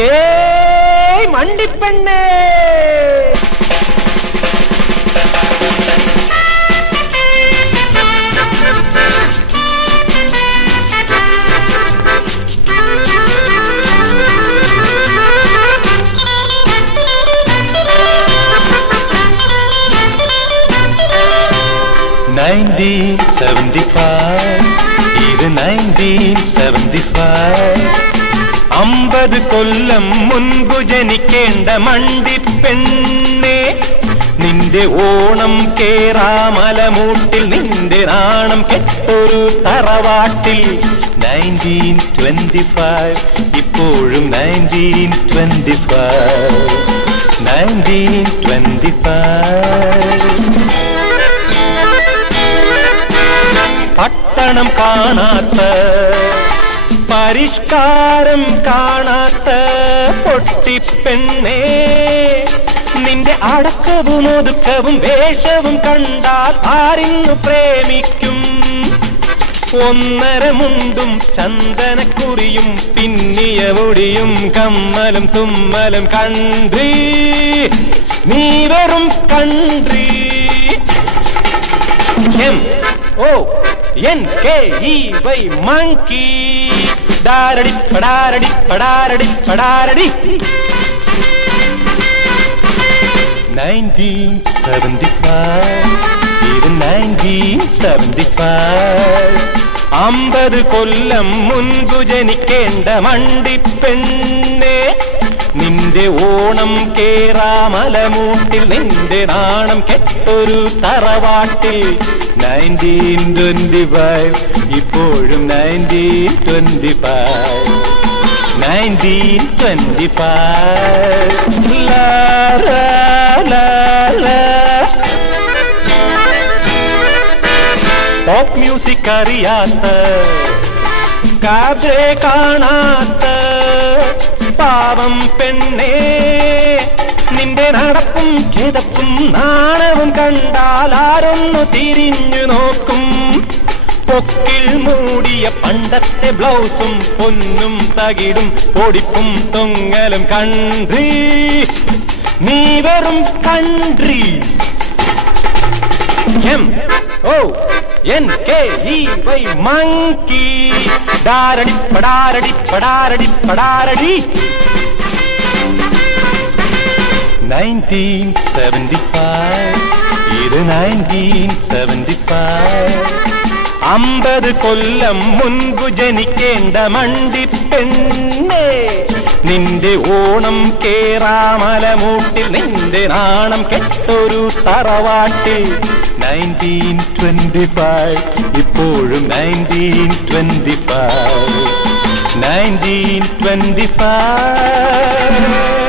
ஏய் மண்டி பெண்ணே nineteen seventy five இது நைன்டீன் செவன்டி ஃபைவ் ஐம்பது கொல்லம் முன்பு ஜனிக்கேண்ட மண்டி பெண்ணே நின்று ஓணம் கேராமல மூட்டில் நின்று ராணம் கெட்டொரு தரவாட்டில் nineteen twenty five இப்போழும் nineteen twenty five nineteen twenty പരിഷ്കാരം കാണാത്ത പൊട്ടിപ്പെണ്ണേ നിന്റെ അടക്കവും ഒതുക്കവും വേഷവും കണ്ടാൽ ആരിന്ന് പ്രേമിക്കും ഒന്നരമുണ്ടും ചന്ദനക്കുറിയും പിന്നിയ മുടിയും കമ്മലും തുമ്മലും കണ്ട്രി നീ വെറും കണ്ട്രി என்ஐ மங்கி டாரடி படாரடி படாரடி படாரடி ஐம்பது கொல்லம் முன்பு ஜனிக்கேண்ட மண்டி பெண்ணு നിന്റെ ഓണം കേറാമലമൂട്ടിൽ നിന്റെ നാണം കെട്ടൊരു തറവാട്ടിൽ നയൻറ്റീൻ ട്വന്റി ഫൈവ് ഇപ്പോഴും nineteen twenty five nineteen twenty five pop music അറിയാത്ത കാറ്റേ കാണാത്ത പാവം പെണ്ണേ നിന്റെ നടപ്പും കിതപ്പും നാണവും കണ്ടാൽ ആരൊന്നു തിരിഞ്ഞു നോക്കും പൊക്കിൽ മൂടിയ പണ്ടത്തെ ബ്ലൗസും പൊന്നും തകിടും പൊടിപ്പും തൊങ്ങലും കണ്ട്രി നീ വെറും കണ്ട്രി ഓ என்கேவை மங்கி டாரடி படாரடி படாரடி படாரடி நைன்டீன் செவன்டி ஃபைவ் இது நைன்டீன் செவன்டி ஃபைவ் ஐம்பது கொல்லம் முன்பு ஜனிக்கேண்ட மண்டி பெண்ணே நின்று ஓணம் கேறாமல மூட்டில் நின்று நாணம் கெட்டொரு தரவாட்டில் nineteen twenty five இப்போழும் nineteen twenty five nineteen twenty five